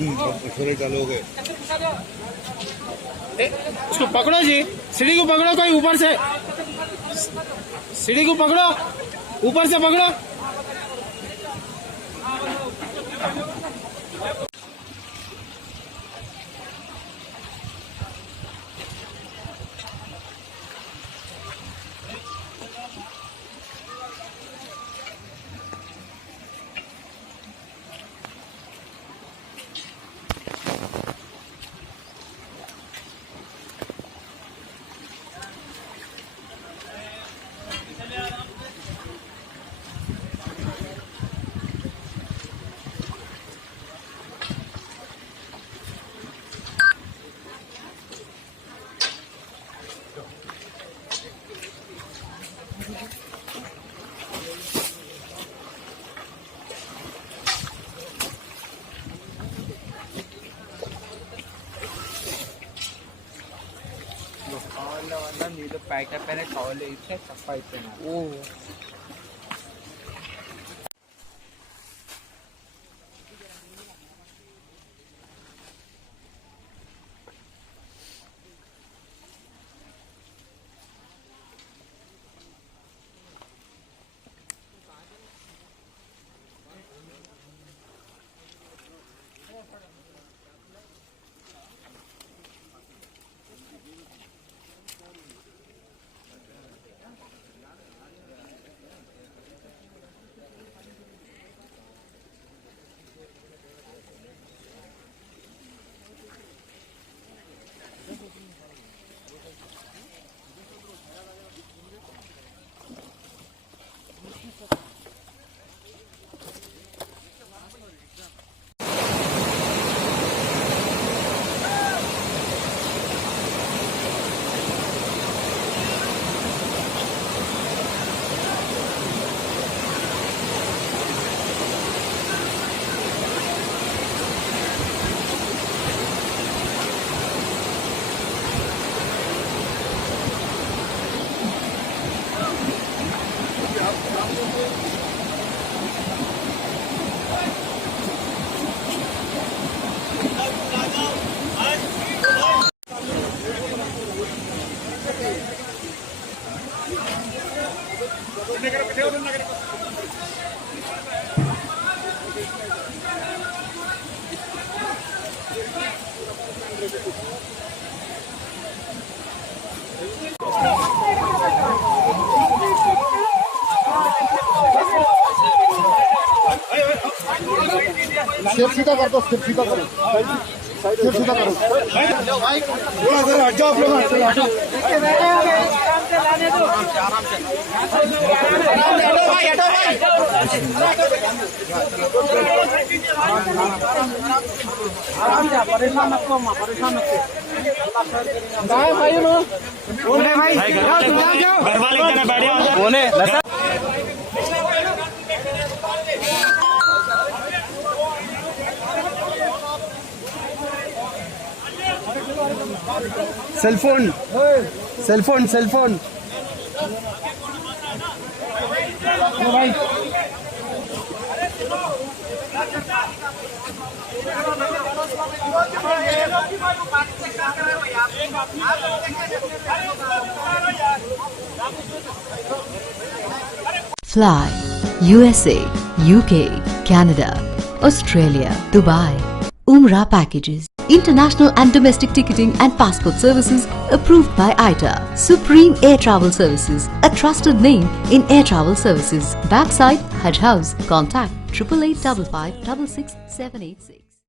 मछली डालोगे। उसको पकड़ो जी, सीढ़ी को पकड़ो, कोई ऊपर से सीढ़ी को पकड़ो, ऊपर से पकड़ो। వల్ల నీళ్ళు పైకైపోయినా కవలు వేస్తే తప్ప అయిపోయినా. सिर सीधा कर दो, सिर सीधा करो, सिर सीधा करो। थोड़ा जरा हट जाओ आप लोग, चलो हटो। परेशान मत को, परेशान मत भाई भाई घर वाले बैठे सेलफोन सेलफोन सेलफोन भाई Fly USA, UK, Canada, Australia, Dubai. Umrah packages. International and domestic ticketing and passport services approved by ITA. Supreme Air Travel Services, a trusted name in air travel services. Backside Hajj House. Contact 8855 56786.